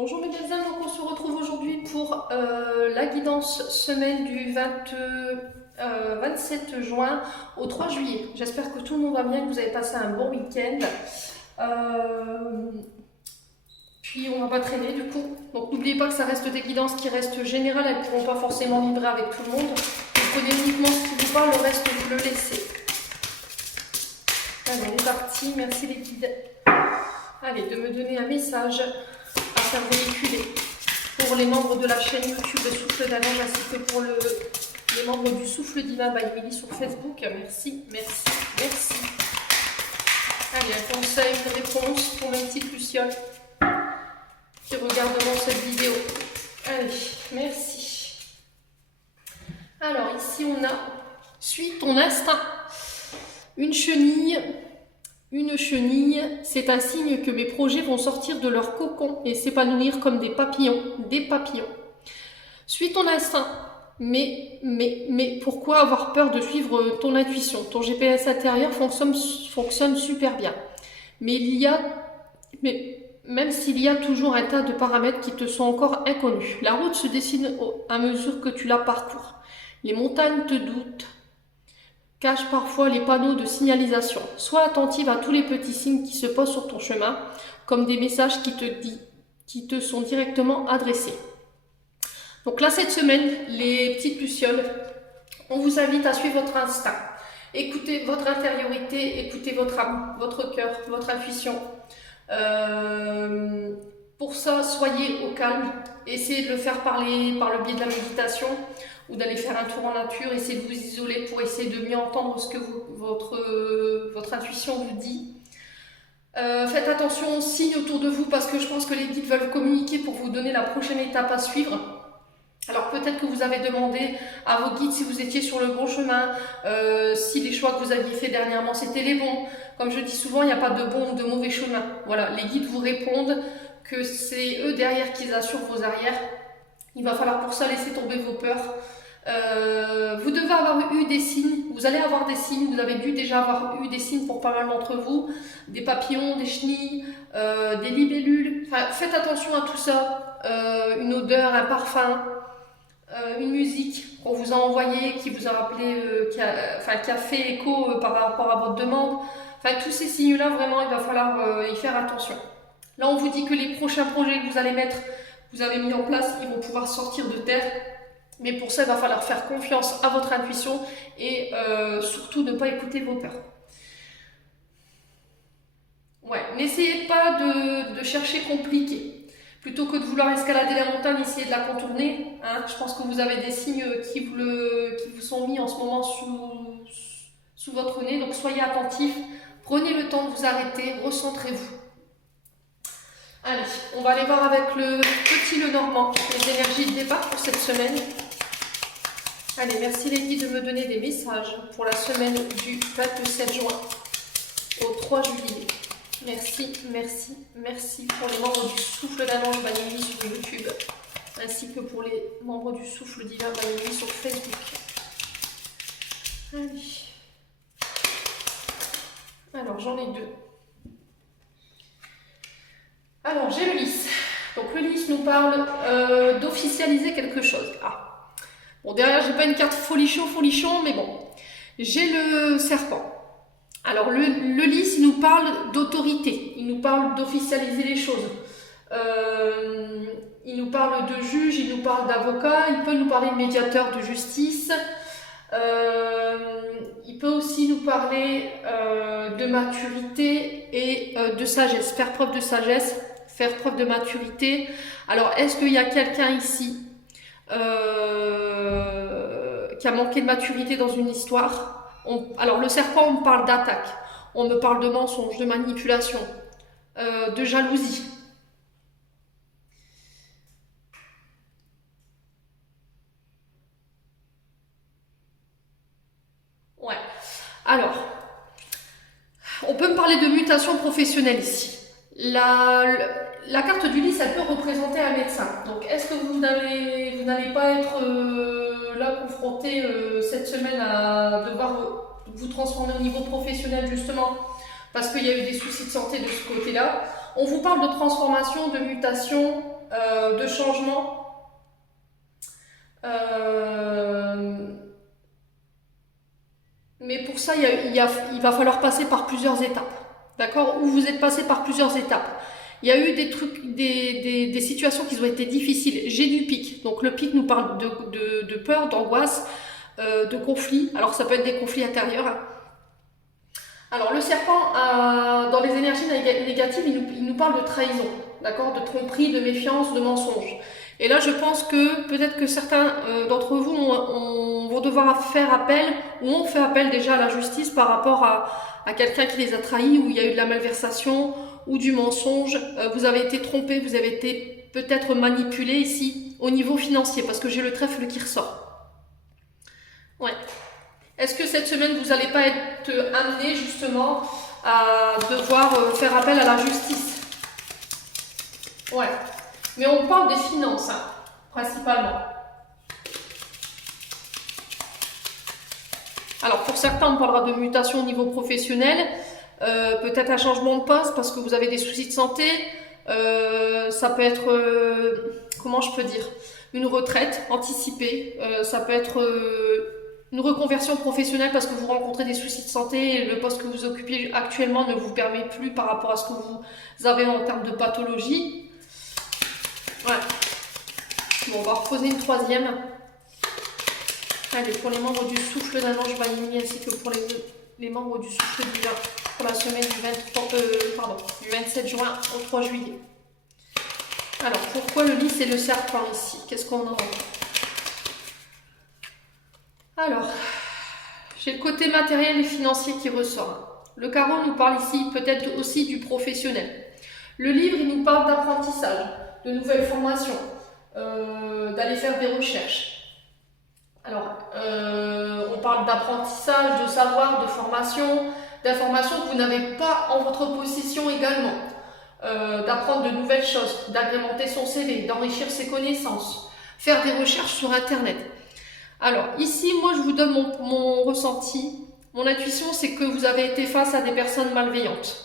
Bonjour mes belles âmes, donc on se retrouve aujourd'hui pour la guidance semaine du 27 juin au 3 juillet. J'espère que tout le monde va bien, que vous avez passé un bon week-end. Puis on va pas traîner du coup. Donc n'oubliez pas que ça reste des guidances qui restent générales, elles ne pourront pas forcément vibrer avec tout le monde. Vous prenez uniquement ce qui vous parle, le reste vous le laissez. Allez, on est parti, merci les guides. Allez, de me donner un message à faire véhiculer pour les membres de la chaîne YouTube Souffle d'Ange ainsi que pour les membres du Souffle Divin by Willy sur Facebook. Merci, merci, merci. Allez, un conseil, une réponse pour mes petites lucioles qui regarderont cette vidéo. Allez, merci. Alors ici on a suis ton instinct. Une chenille, c'est un signe que mes projets vont sortir de leur cocon et s'épanouir comme des papillons, Suis ton instinct, mais pourquoi avoir peur de suivre ton intuition? Ton GPS intérieur fonctionne super bien. Même s'il y a toujours un tas de paramètres qui te sont encore inconnus. La route se dessine à mesure que tu la parcours. Les montagnes te doutent, cachent parfois les panneaux de signalisation. Sois attentive à tous les petits signes qui se posent sur ton chemin, comme des messages qui te sont directement adressés. Donc là, cette semaine, les petites lucioles, on vous invite à suivre votre instinct. Écoutez votre intériorité, écoutez votre âme, votre cœur, votre intuition. Pour ça, soyez au calme. Essayez de le faire par le biais de la méditation ou d'aller faire un tour en nature. Essayez de vous isoler pour essayer de mieux entendre ce que votre intuition vous dit. Faites attention aux signes autour de vous parce que je pense que les guides veulent communiquer pour vous donner la prochaine étape à suivre. Alors peut-être que vous avez demandé à vos guides si vous étiez sur le bon chemin, si les choix que vous aviez fait dernièrement c'était les bons. Comme je dis souvent, il n'y a pas de bon ou de mauvais chemin. Voilà, les guides vous répondent que c'est eux derrière qui assurent vos arrières. Il va falloir pour ça laisser tomber vos peurs. Vous devez avoir eu des signes, vous allez avoir des signes, vous avez dû déjà avoir eu des signes pour pas mal d'entre vous, des papillons, des chenilles, des libellules. Enfin, faites attention à tout ça, une odeur, un parfum. Une musique qu'on vous a envoyée, qui vous a rappelé, qui a fait écho par rapport à votre demande. Enfin, tous ces signes-là, vraiment, il va falloir y faire attention. Là, on vous dit que les prochains projets que vous allez mettre, vous avez mis en place, ils vont pouvoir sortir de terre. Mais pour ça, il va falloir faire confiance à votre intuition et surtout ne pas écouter vos peurs. Ouais, n'essayez pas de chercher compliqué. Plutôt que de vouloir escalader la montagne, essayez de la contourner. Hein. Je pense que vous avez des signes qui vous sont mis en ce moment sous votre nez. Donc soyez attentifs, prenez le temps de vous arrêter, recentrez-vous. Allez, on va aller voir avec le petit Lenormand, les énergies de départ pour cette semaine. Allez, merci les guides de me donner des messages pour la semaine du 27 juin au 3 juillet. Merci, merci, merci pour les membres du Souffle d'Ange Vanille sur YouTube, ainsi que pour les membres du Souffle Divin Vanille sur Facebook. Allez. Alors, j'en ai deux. Alors, j'ai le lys. Donc, le lys nous parle d'officialiser quelque chose. Ah. Bon, derrière, j'ai pas une carte folichon, mais bon. J'ai le serpent. Alors, le lys, il nous parle d'autorité, il nous parle d'officialiser les choses. Il nous parle de juge, il nous parle d'avocat, il peut nous parler de médiateur de justice. Il peut aussi nous parler de maturité et de sagesse, faire preuve de sagesse, faire preuve de maturité. Alors, est-ce qu'il y a quelqu'un ici qui a manqué de maturité dans une histoire? Alors le serpent, on me parle d'attaque, on me parle de mensonge, de manipulation, de jalousie. Ouais. Alors, on peut me parler de mutation professionnelle ici. La carte du lys, elle peut représenter un médecin. Donc, est-ce que vous n'allez pas être là confronté cette semaine à devoir vous transformer au niveau professionnel justement parce qu'il y a eu des soucis de santé de ce côté-là? On vous parle de transformation, de mutation, de changement. Mais pour ça, il va falloir passer par plusieurs étapes. D'accord? Ou vous êtes passé par plusieurs étapes. Il y a eu des trucs, des situations qui ont été difficiles. J'ai du pic. Donc le pic nous parle de peur, d'angoisse, de conflits. Alors ça peut être des conflits intérieurs. Hein. Alors le serpent, dans les énergies négatives, il nous parle de trahison. D'accord? De tromperie, de méfiance, de mensonge. Et là, je pense que peut-être que certains d'entre vous vont devoir faire appel, ou ont fait appel déjà à la justice par rapport à quelqu'un qui les a trahis, où il y a eu de la malversation ou du mensonge. Vous avez été trompé, vous avez été peut-être manipulé ici, au niveau financier, parce que j'ai le trèfle qui ressort. Ouais. Est-ce que cette semaine, vous n'allez pas être amené justement à devoir faire appel à la justice? Ouais. Mais on parle des finances, hein, principalement. Alors pour certains, on parlera de mutation au niveau professionnel, peut-être un changement de poste parce que vous avez des soucis de santé. Ça peut être, comment je peux dire, une retraite anticipée. Ça peut être une reconversion professionnelle parce que vous rencontrez des soucis de santé et le poste que vous occupez actuellement ne vous permet plus par rapport à ce que vous avez en termes de pathologie. Ouais. Bon, on va reposer une troisième. Allez, pour les membres du souffle d'un ange vanille ainsi que pour les membres du souffle divin pour la semaine du 27 juin au 3 juillet. Alors, pourquoi le lys et le serpent ici? Qu'est-ce qu'on en a? Alors, j'ai le côté matériel et financier qui ressort. Le carreau nous parle ici peut-être aussi du professionnel. Le livre, il nous parle d'apprentissage, de nouvelles formations, d'aller faire des recherches. Alors, on parle d'apprentissage, de savoir, de formation, d'informations que vous n'avez pas en votre possession également. D'apprendre de nouvelles choses, d'agrémenter son CV, d'enrichir ses connaissances, faire des recherches sur Internet. Alors, ici, moi, je vous donne mon ressenti. Mon intuition, c'est que vous avez été face à des personnes malveillantes.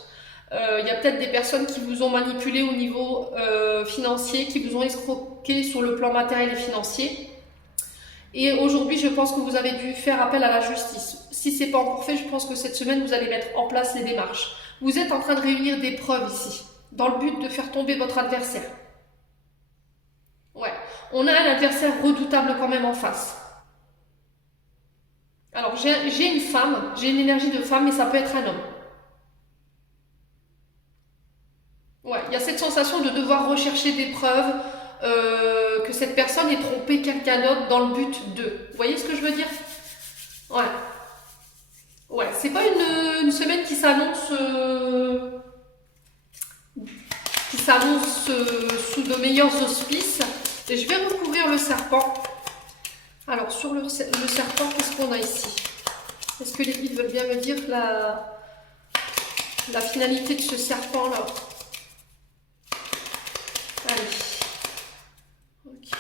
Il y a peut-être des personnes qui vous ont manipulé au niveau financier, qui vous ont escroqué sur le plan matériel et financier. Et aujourd'hui, je pense que vous avez dû faire appel à la justice. Si ce n'est pas encore fait, je pense que cette semaine, vous allez mettre en place les démarches. Vous êtes en train de réunir des preuves ici, dans le but de faire tomber votre adversaire. Ouais, on a un adversaire redoutable quand même en face. Alors, j'ai une femme, j'ai une énergie de femme, mais ça peut être un homme. Ouais, il y a cette sensation de devoir rechercher des preuves, que cette personne ait trompé quelqu'un d'autre dans le but de. Vous voyez ce que je veux dire? Ouais. Ouais, c'est pas une semaine qui s'annonce sous de meilleurs auspices. Et je vais recouvrir le serpent. Alors, sur le serpent, qu'est-ce qu'on a ici? Est-ce que les guides veulent bien me dire la finalité de ce serpent-là? Allez. Okay.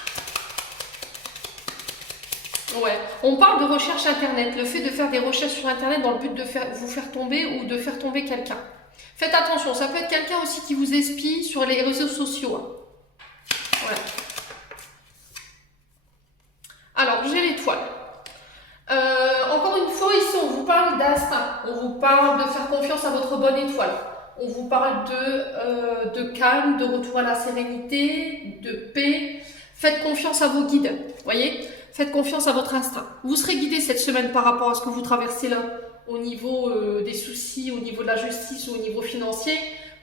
Ouais, on parle de recherche Internet, le fait de faire des recherches sur Internet dans le but de vous faire tomber ou de faire tomber quelqu'un. Faites attention, ça peut être quelqu'un aussi qui vous espie sur les réseaux sociaux. Hein. Ouais. Alors, j'ai l'étoile. Encore une fois, ici, on vous parle d'instinct. On vous parle de faire confiance à votre bonne étoile. On vous parle de calme, de retour à la sérénité, de paix. Faites confiance à vos guides, voyez? Faites confiance à votre instinct. Vous serez guidé cette semaine par rapport à ce que vous traversez là, au niveau des soucis, au niveau de la justice ou au niveau financier.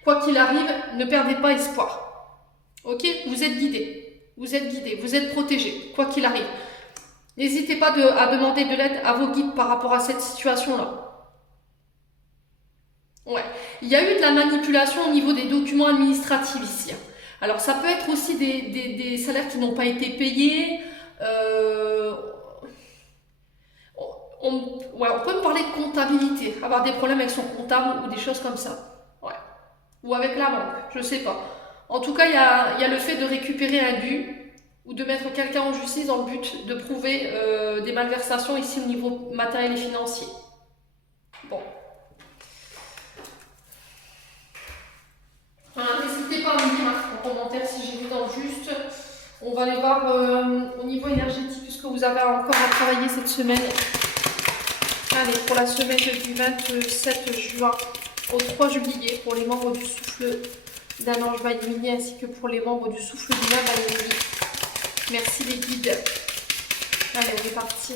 Quoi qu'il arrive, ne perdez pas espoir. Ok? Vous êtes guidé. Vous êtes guidé. Vous êtes protégé, quoi qu'il arrive. N'hésitez pas à demander de l'aide à vos guides par rapport à cette situation-là. Ouais. Il y a eu de la manipulation au niveau des documents administratifs ici. Alors, ça peut être aussi des salaires qui n'ont pas été payés. On peut me parler de comptabilité, avoir des problèmes avec son comptable ou des choses comme ça. Ouais. Ou avec la banque, je sais pas. En tout cas, il y a le fait de récupérer un dû ou de mettre quelqu'un en justice dans le but de prouver des malversations ici au niveau matériel et financier. Bon. Voilà, n'hésitez pas à me dire en commentaire si j'ai vu dans le juste On va aller voir au niveau énergétique ce que vous avez encore à travailler cette semaine. Allez, pour la semaine du 27 juin au 3 juillet, pour les membres du souffle d'un ange Vaimini ainsi que pour les membres du souffle divin Vaimini. Merci les guides. Allez, on est parti.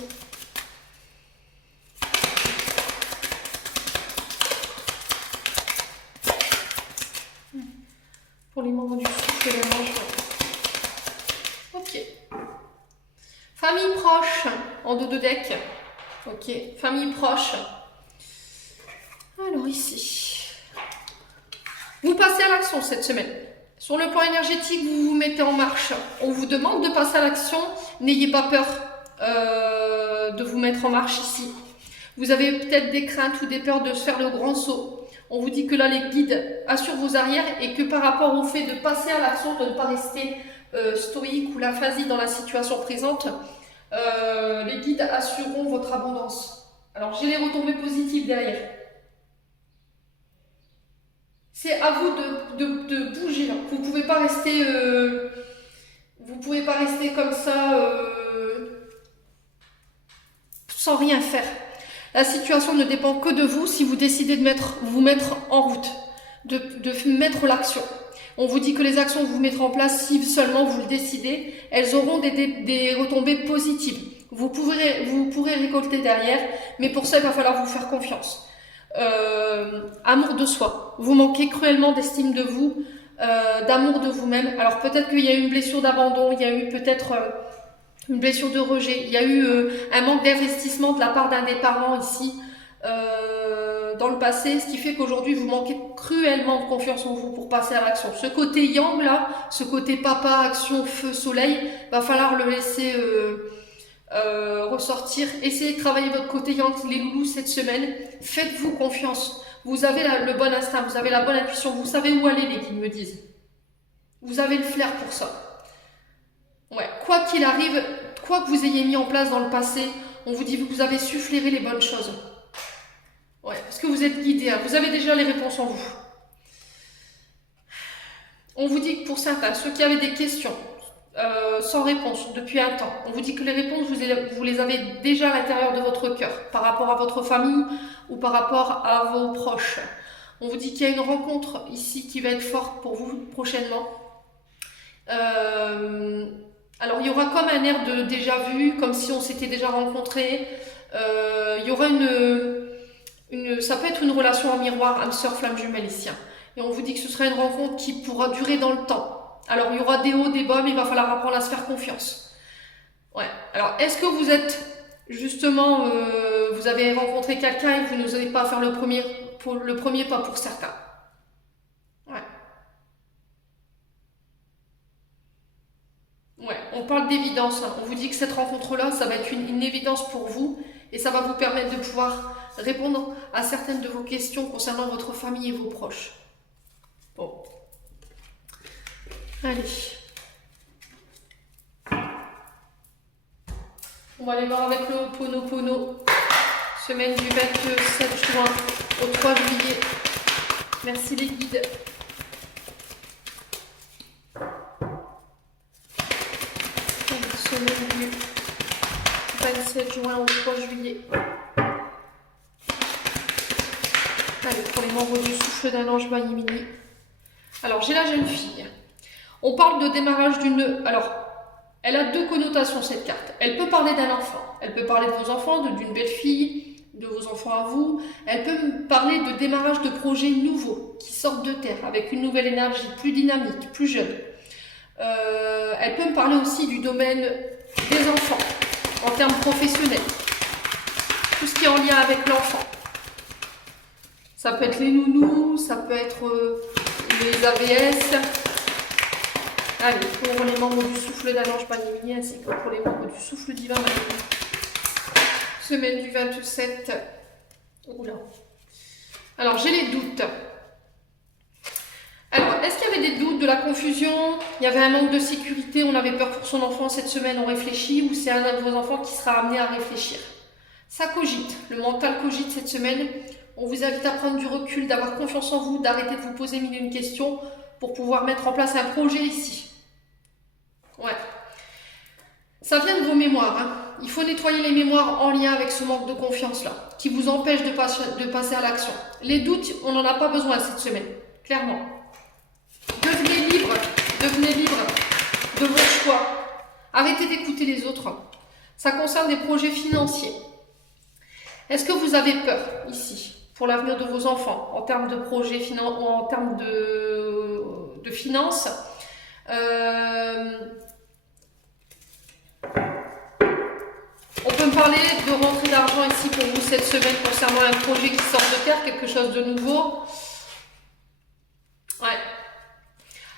Pour les membres du souffle d'un ange. Ok. Famille proche en dos de deck. Ok, famille proche. Alors ici, vous passez à l'action cette semaine. Sur le plan énergétique, vous vous mettez en marche. On vous demande de passer à l'action. N'ayez pas peur de vous mettre en marche ici. Vous avez peut-être des craintes ou des peurs de se faire le grand saut. On vous dit que là, les guides assurent vos arrières et que par rapport au fait de passer à l'action, de ne pas rester stoïque ou lymphasie dans la situation présente, les guides assureront votre abondance. Alors, j'ai les retombées positives derrière. C'est à vous de bouger là. Vous pouvez pas rester, comme ça sans rien faire. La situation ne dépend que de vous si vous décidez de vous mettre en route, de mettre l'action. On vous dit que les actions que vous mettrez en place, si seulement vous le décidez, elles auront des retombées positives. Vous pourrez récolter derrière, mais pour ça, il va falloir vous faire confiance. Amour de soi. Vous manquez cruellement d'estime de vous, d'amour de vous-même. Alors peut-être qu'il y a eu une blessure d'abandon, il y a eu peut-être une blessure de rejet, il y a eu un manque d'investissement de la part d'un des parents ici dans le passé, ce qui fait qu'aujourd'hui vous manquez cruellement de confiance en vous pour passer à l'action. Ce côté yang là, ce côté papa, action, feu, soleil, va falloir le laisser ressortir. Essayez de travailler votre côté yang, les loulous, cette semaine. Faites-vous confiance. Vous avez le bon instinct, vous avez la bonne intuition, vous savez où aller, les guides me disent. Vous avez le flair pour ça. Ouais, quoi qu'il arrive, quoi que vous ayez mis en place dans le passé, on vous dit que vous avez su flairer les bonnes choses. Ouais, parce que vous êtes guidé, hein, vous avez déjà les réponses en vous. On vous dit que pour certains, ceux qui avaient des questions sans réponse depuis un temps, on vous dit que les réponses, vous les avez déjà à l'intérieur de votre cœur, par rapport à votre famille ou par rapport à vos proches. On vous dit qu'il y a une rencontre ici qui va être forte pour vous prochainement. Alors il y aura comme un air de déjà vu, comme si on s'était déjà rencontrés. Il y aura ça peut être une relation en miroir, âme sœur, flamme jumelle ici. Et on vous dit que ce sera une rencontre qui pourra durer dans le temps. Alors il y aura des hauts, des bas, mais il va falloir apprendre à se faire confiance. Ouais. Alors est-ce que vous êtes justement, vous avez rencontré quelqu'un et vous n'osez pas faire le premier pas pour certains? Ouais. Ouais, on parle d'évidence. Hein. On vous dit que cette rencontre-là, ça va être une évidence pour vous et ça va vous permettre de pouvoir répondre à certaines de vos questions concernant votre famille et vos proches. Bon. Allez. On va aller voir avec le Ho'oponopono. Semaine du 27 juin au 3 juillet. Merci les guides. Semaine du 27 juin au 3 juillet. Allez, pour les membres du souffle d'un ange Vaimini. Alors, j'ai la jeune fille. On parle de démarrage d'une... Alors, elle a deux connotations, cette carte. Elle peut parler d'un enfant. Elle peut parler de vos enfants, d'une belle fille, de vos enfants à vous. Elle peut parler de démarrage de projets nouveaux qui sortent de terre, avec une nouvelle énergie, plus dynamique, plus jeune. Elle peut me parler aussi du domaine des enfants, en termes professionnels. Tout ce qui est en lien avec l'enfant. Ça peut être les nounous, ça peut être les AVS. Allez, pour les membres du souffle d'un ange Vaimini, ainsi que pour les membres du souffle divin Vaimini. Semaine du 27. Oula. Alors, j'ai les doutes. Alors, est-ce qu'il y avait des doutes, de la confusion? Il y avait un manque de sécurité, on avait peur pour son enfant cette semaine, on réfléchit, ou c'est un de vos enfants qui sera amené à réfléchir? Ça cogite, le mental cogite cette semaine. On vous invite à prendre du recul, d'avoir confiance en vous, d'arrêter de vous poser mille et une questions pour pouvoir mettre en place un projet ici. Ouais. Ça vient de vos mémoires. Hein. Il faut nettoyer les mémoires en lien avec ce manque de confiance-là, qui vous empêche de passer à l'action. Les doutes, on n'en a pas besoin cette semaine, clairement. Devenez libre de vos choix. Arrêtez d'écouter les autres. Ça concerne des projets financiers. Est-ce que vous avez peur ici pour l'avenir de vos enfants en termes de projets ou en termes de finances? On peut me parler de rentrée d'argent ici pour vous cette semaine concernant un projet qui sort de terre, quelque chose de nouveau. Ouais.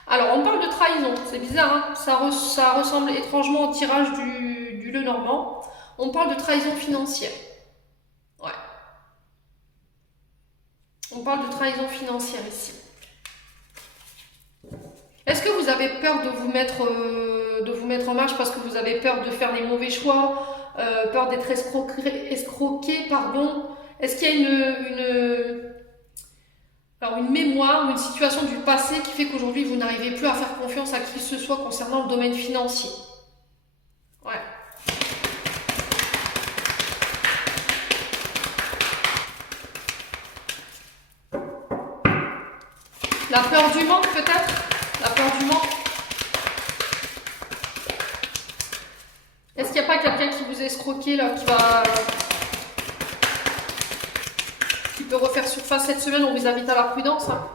Alors, on parle de trahison. C'est bizarre, hein, ça ressemble étrangement au tirage du Lenormand. On parle de trahison financière. Ouais. On parle de trahison financière ici. Est-ce que vous avez peur de vous mettre en marche parce que vous avez peur de faire les mauvais choix, peur d'être escroqué, pardon? Est-ce qu'il y a une mémoire ou une situation du passé qui fait qu'aujourd'hui vous n'arrivez plus à faire confiance à qui que ce soit concernant le domaine financier? Ouais. La peur du manque peut-être? La peur du manque? Est-ce qu'il n'y a pas quelqu'un qui vous a escroqué là, qui peut refaire surface cette semaine? On vous invite à la prudence. Hein.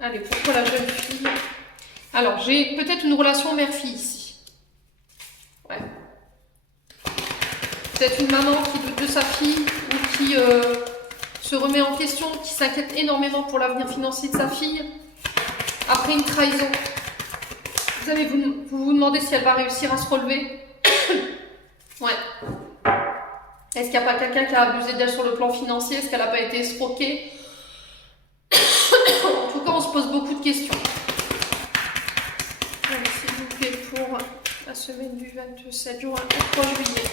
Allez, pourquoi la jeune fille? Alors, j'ai peut-être une relation mère-fille ici. Ouais. Peut-être une maman qui doute de sa fille ou qui se remet en question, qui s'inquiète énormément pour l'avenir financier de sa fille. Après une trahison, vous demandez si elle va réussir à se relever. Ouais. Est-ce qu'il n'y a pas quelqu'un qui a abusé d'elle sur le plan financier? Est-ce qu'elle n'a pas été escroquée? En tout cas, on se pose beaucoup de questions. Allez, s'il vous plaît, pour la semaine du 27 juin au 3 juillet.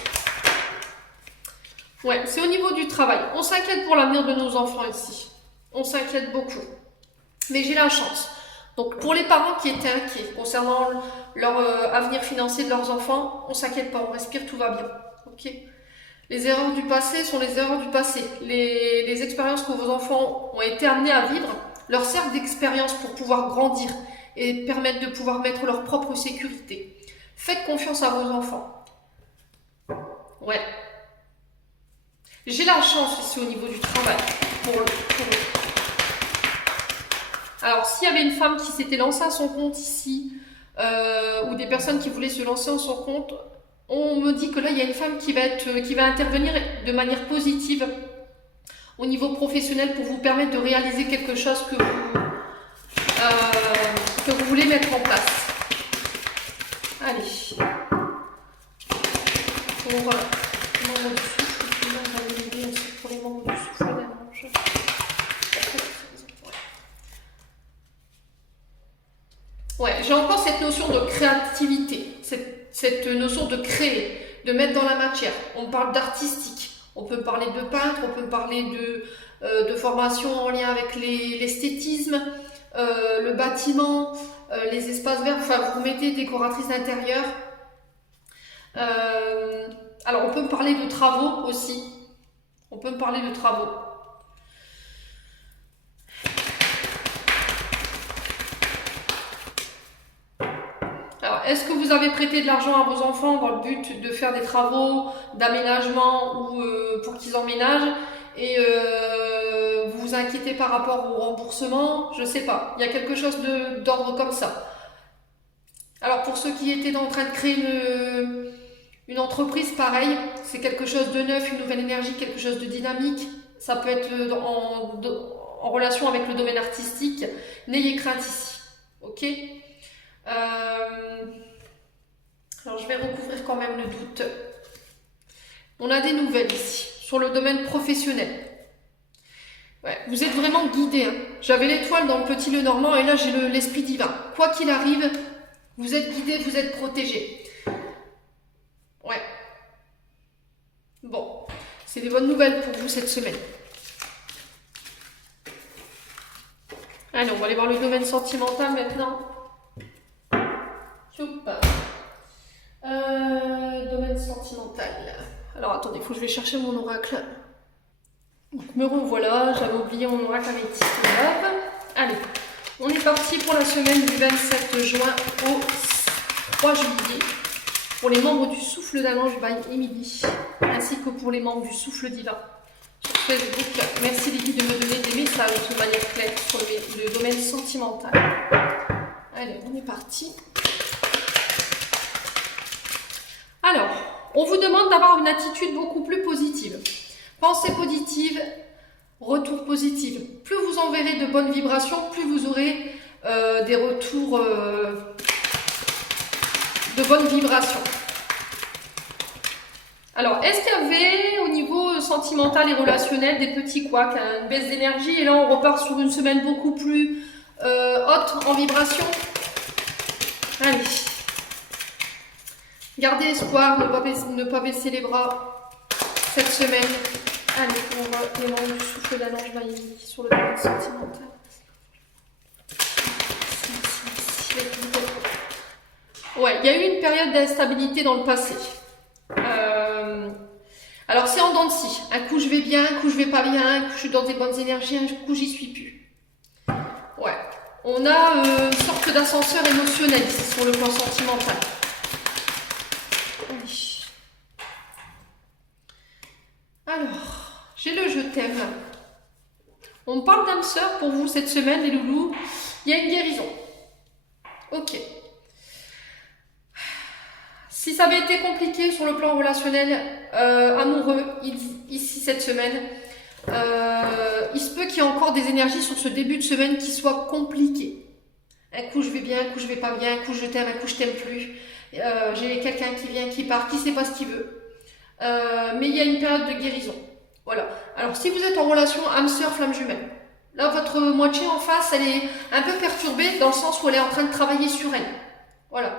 Ouais, c'est au niveau du travail. On s'inquiète pour l'avenir de nos enfants ici. On s'inquiète beaucoup. Mais j'ai la chance. Donc, pour les parents qui étaient inquiets concernant leur avenir financier de leurs enfants, on s'inquiète pas, on respire, tout va bien. Ok. Les erreurs du passé sont les erreurs du passé. Les expériences que vos enfants ont été amenés à vivre leur servent d'expérience pour pouvoir grandir et permettre de pouvoir mettre leur propre sécurité. Faites confiance à vos enfants. Ouais. J'ai la chance ici au niveau du travail. Alors, s'il y avait une femme qui s'était lancée à son compte ici, ou des personnes qui voulaient se lancer à son compte, on me dit que là, il y a une femme qui va intervenir de manière positive au niveau professionnel pour vous permettre de réaliser quelque chose que vous voulez mettre en place. Allez. Pour membre du souffle, on va l'aider aussi pour les membres du souffle d'Ange. Ouais, j'ai encore cette notion de créativité, cette notion de créer, de mettre dans la matière. On parle d'artistique, on peut parler de peintre, on peut parler de formation en lien avec l'esthétisme, le bâtiment, les espaces verts, enfin vous mettez décoratrice d'intérieur. Alors on peut me parler de travaux aussi, on peut me parler de travaux. Alors, est-ce que vous avez prêté de l'argent à vos enfants dans le but de faire des travaux d'aménagement ou pour qu'ils emménagent et vous vous inquiétez par rapport au remboursement? Je ne sais pas, il y a quelque chose d'ordre comme ça. Alors pour ceux qui étaient en train de créer une entreprise, pareil, c'est quelque chose de neuf, une nouvelle énergie, quelque chose de dynamique. Ça peut être en relation avec le domaine artistique. N'ayez crainte ici, ok? Alors je vais recouvrir quand même le doute. On a des nouvelles ici sur le domaine professionnel. Ouais, vous êtes vraiment guidé. Hein. J'avais l'étoile dans le petit Lenormand et là j'ai l'esprit divin. Quoi qu'il arrive, vous êtes guidé, vous êtes protégé. Ouais. Bon, c'est des bonnes nouvelles pour vous cette semaine. Allez, on va aller voir le domaine sentimental maintenant. Choupa. domaine sentimental. Alors attendez, il faut que je vais chercher mon oracle. Donc me revoilà, j'avais oublié mon oracle avec Love. Allez, on est parti pour la semaine du 27 juin au 3 juillet. Pour les membres du Souffle d'un ange by Emily, ainsi que pour les membres du Souffle divin. Sur Facebook, merci les guides de me donner des messages de manière claire sur le domaine sentimental. Allez, on est parti. Alors, on vous demande d'avoir une attitude beaucoup plus positive. Pensée positive, retour positif. Plus vous enverrez de bonnes vibrations, plus vous aurez des retours de bonnes vibrations. Alors, est-ce qu'il y avait au niveau sentimental et relationnel des petits couacs, une baisse d'énergie, et là on repart sur une semaine beaucoup plus haute en vibration? Allez, gardez espoir, ne pas baisser les bras cette semaine. Allez, pour les membres du Souffle d'un ange Maïli sur le domaine sentimental. Ouais, il y a eu une période d'instabilité dans le passé. Alors c'est en dents de scie. Un coup je vais bien, un coup je vais pas bien, un coup je suis dans des bonnes énergies, un coup j'y suis plus. Ouais. On a une sorte d'ascenseur émotionnel ici sur le plan sentimental. Alors, j'ai le je t'aime. On parle d'âme sœur pour vous cette semaine, les loulous. Il y a une guérison. Ok. Si ça avait été compliqué sur le plan relationnel, amoureux, ici cette semaine, il se peut qu'il y ait encore des énergies sur ce début de semaine qui soient compliquées. Un coup je vais bien, un coup je vais pas bien, un coup je t'aime, un coup je t'aime plus. J'ai quelqu'un qui vient, qui part, qui sait pas ce qu'il veut. Mais il y a une période de guérison. Voilà. Alors si vous êtes en relation âme sœur, flamme jumelle, là votre moitié en face, elle est un peu perturbée dans le sens où elle est en train de travailler sur elle. Voilà.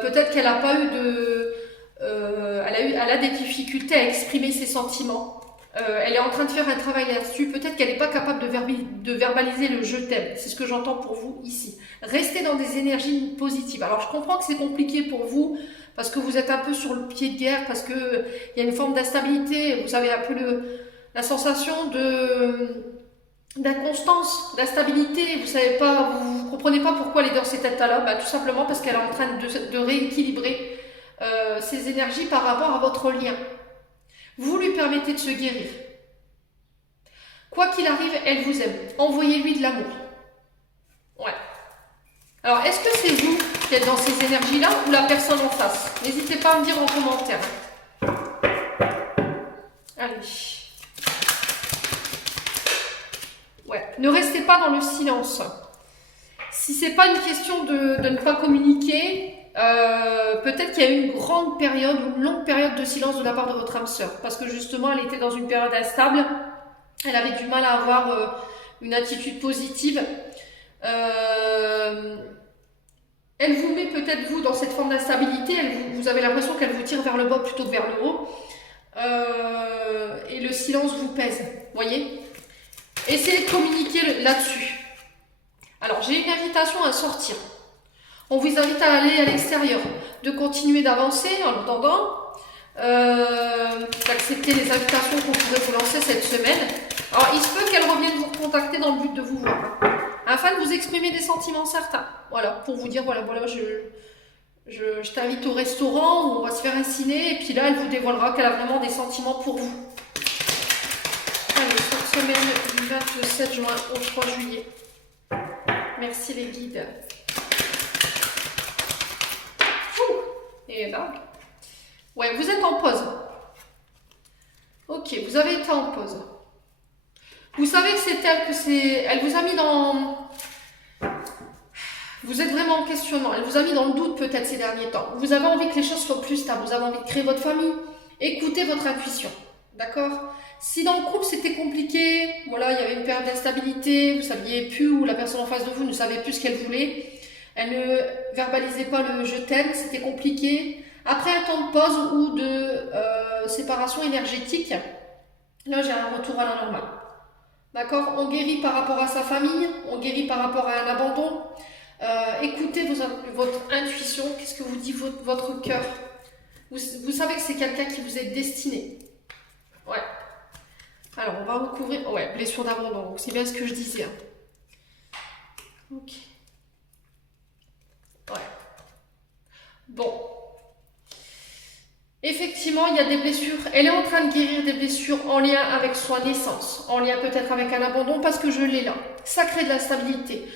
Peut-être qu'elle n'a pas eu de... elle a des difficultés à exprimer ses sentiments. Elle est en train de faire un travail là-dessus. Peut-être qu'elle n'est pas capable de verbaliser le je t'aime. C'est ce que j'entends pour vous ici. Restez dans des énergies positives. Alors je comprends que c'est compliqué pour vous parce que vous êtes un peu sur le pied de guerre, parce qu'il y a une forme d'instabilité. Vous avez un peu la sensation d'inconstance, d'instabilité, vous savez pas, vous comprenez pas pourquoi elle est dans cet état-là, bah, tout simplement parce qu'elle est en train de rééquilibrer ses énergies par rapport à votre lien. Vous lui permettez de se guérir. Quoi qu'il arrive, elle vous aime. Envoyez-lui de l'amour. Ouais. Alors, est-ce que c'est vous qui êtes dans ces énergies-là ou la personne en face? N'hésitez pas à me dire en commentaire. Allez. Ouais. Ne restez pas dans le silence. Si c'est pas une question de ne pas communiquer, peut-être qu'il y a eu une grande période ou une longue période de silence de la part de votre âme sœur. Parce que justement, elle était dans une période instable. Elle avait du mal à avoir une attitude positive. Elle vous met peut-être vous dans cette forme d'instabilité. Vous avez l'impression qu'elle vous tire vers le bas plutôt que vers le haut. Et le silence vous pèse. Voyez ? Essayez de communiquer là-dessus. Alors, j'ai une invitation à sortir. On vous invite à aller à l'extérieur, de continuer d'avancer en attendant, d'accepter les invitations qu'on pourrait vous lancer cette semaine. Alors, il se peut qu'elle revienne vous contacter dans le but de vous voir, afin de vous exprimer des sentiments certains. Voilà, pour vous dire, voilà, je t'invite au restaurant où on va se faire un ciné, et puis là, elle vous dévoilera qu'elle a vraiment des sentiments pour vous. Allez, cette semaine du 27 juin au 3 juillet. Merci les guides. Et là, ouais, vous êtes en pause. Ok, vous avez été en pause. Vous savez que c'est elle, elle vous a mis dans... Vous êtes vraiment en questionnement. Elle vous a mis dans le doute peut-être ces derniers temps. Vous avez envie que les choses soient plus stables. Vous avez envie de créer votre famille. Écoutez votre intuition. D'accord ? Si dans le couple c'était compliqué, voilà, il y avait une période d'instabilité, vous saviez plus, ou la personne en face de vous ne savait plus ce qu'elle voulait, elle ne verbalisait pas le je t'aime, c'était compliqué. Après un temps de pause ou de séparation énergétique, là j'ai un retour à la normale. D'accord ? On guérit par rapport à sa famille, on guérit par rapport à un abandon. Écoutez votre intuition, qu'est-ce que vous dit votre cœur ? Vous savez que c'est quelqu'un qui vous est destiné. Ouais. Alors, on va recouvrir... Ouais, blessure d'abandon. C'est bien ce que je disais. Hein. Ok. Ouais. Bon. Effectivement, il y a des blessures. Elle est en train de guérir des blessures en lien avec sa naissance. En lien peut-être avec un abandon parce que je l'ai là. Ça crée de la stabilité.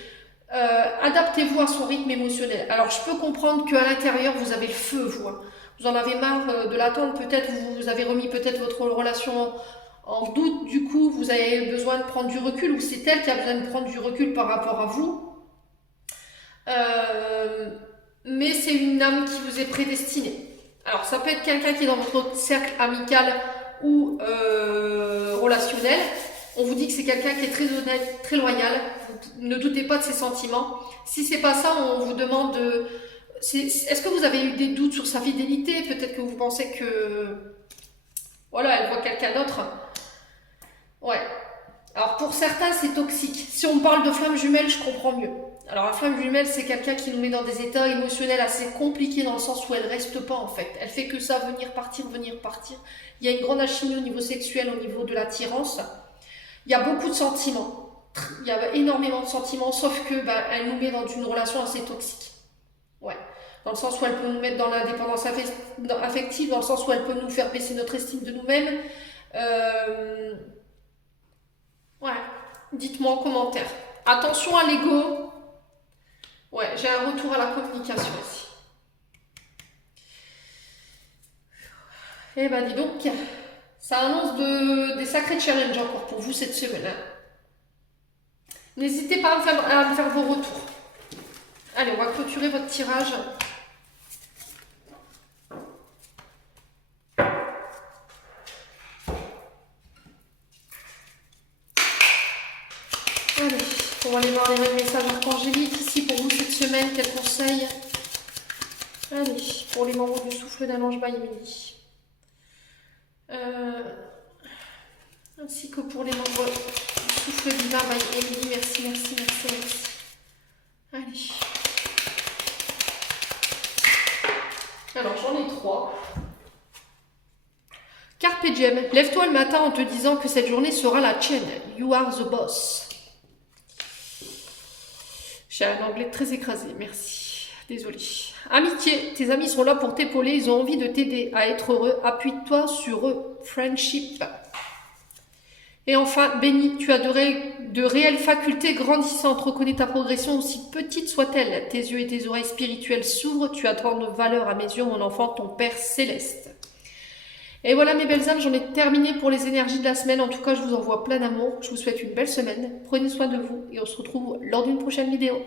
Adaptez-vous à son rythme émotionnel. Alors, je peux comprendre qu'à l'intérieur, vous avez le feu, vous. Vous en avez marre de l'attendre. Peut-être vous avez remis peut-être votre relation en doute. Du coup, vous avez besoin de prendre du recul ou c'est elle qui a besoin de prendre du recul par rapport à vous. Mais c'est une âme qui vous est prédestinée. Alors, ça peut être quelqu'un qui est dans votre cercle amical ou relationnel. On vous dit que c'est quelqu'un qui est très honnête, très loyal. Vous ne doutez pas de ses sentiments. Si c'est pas ça, on vous demande est-ce que vous avez eu des doutes sur sa fidélité? Peut-être que vous pensez que voilà, elle voit quelqu'un d'autre. Ouais. Alors pour certains, c'est toxique. Si on parle de flamme jumelle, je comprends mieux. Alors la flamme jumelle, c'est quelqu'un qui nous met dans des états émotionnels assez compliqués dans le sens où elle reste pas en fait. Elle fait que ça, venir, partir, venir, partir. Il y a une grande alchimie au niveau sexuel, au niveau de l'attirance. Il y a beaucoup de sentiments. Il y a énormément de sentiments, sauf que elle nous met dans une relation assez toxique. Ouais. Dans le sens où elle peut nous mettre dans l'indépendance affective, dans le sens où elle peut nous faire baisser notre estime de nous-mêmes. Ouais. Dites-moi en commentaire. Attention à l'ego. Ouais, j'ai un retour à la communication ici. Eh ben dis donc, ça annonce des sacrés challenges encore pour vous cette semaine. Hein. N'hésitez pas à me faire vos retours. Allez, on va clôturer votre tirage. Allez, on va aller voir les messages archangéliques ici pour vous cette semaine. Quels conseils? Allez, pour les membres du souffle d'un ange by Emily. Ainsi que pour les membres du souffle divin by Emily. Merci, merci, merci, merci. Allez. Alors, j'en ai 3. Carpe diem. Lève-toi le matin en te disant que cette journée sera la tienne. You are the boss. J'ai un anglais très écrasé, merci. Désolée. Amitié, tes amis sont là pour t'épauler, ils ont envie de t'aider à être heureux. Appuie-toi sur eux. Friendship. Et enfin, béni, tu as de réelles facultés grandissantes. Reconnais ta progression, aussi petite soit-elle. Tes yeux et tes oreilles spirituelles s'ouvrent. Tu as tant de valeur à mes yeux, mon enfant, ton Père céleste. Et voilà mes belles âmes, j'en ai terminé pour les énergies de la semaine. En tout cas, je vous envoie plein d'amour. Je vous souhaite une belle semaine. Prenez soin de vous et on se retrouve lors d'une prochaine vidéo.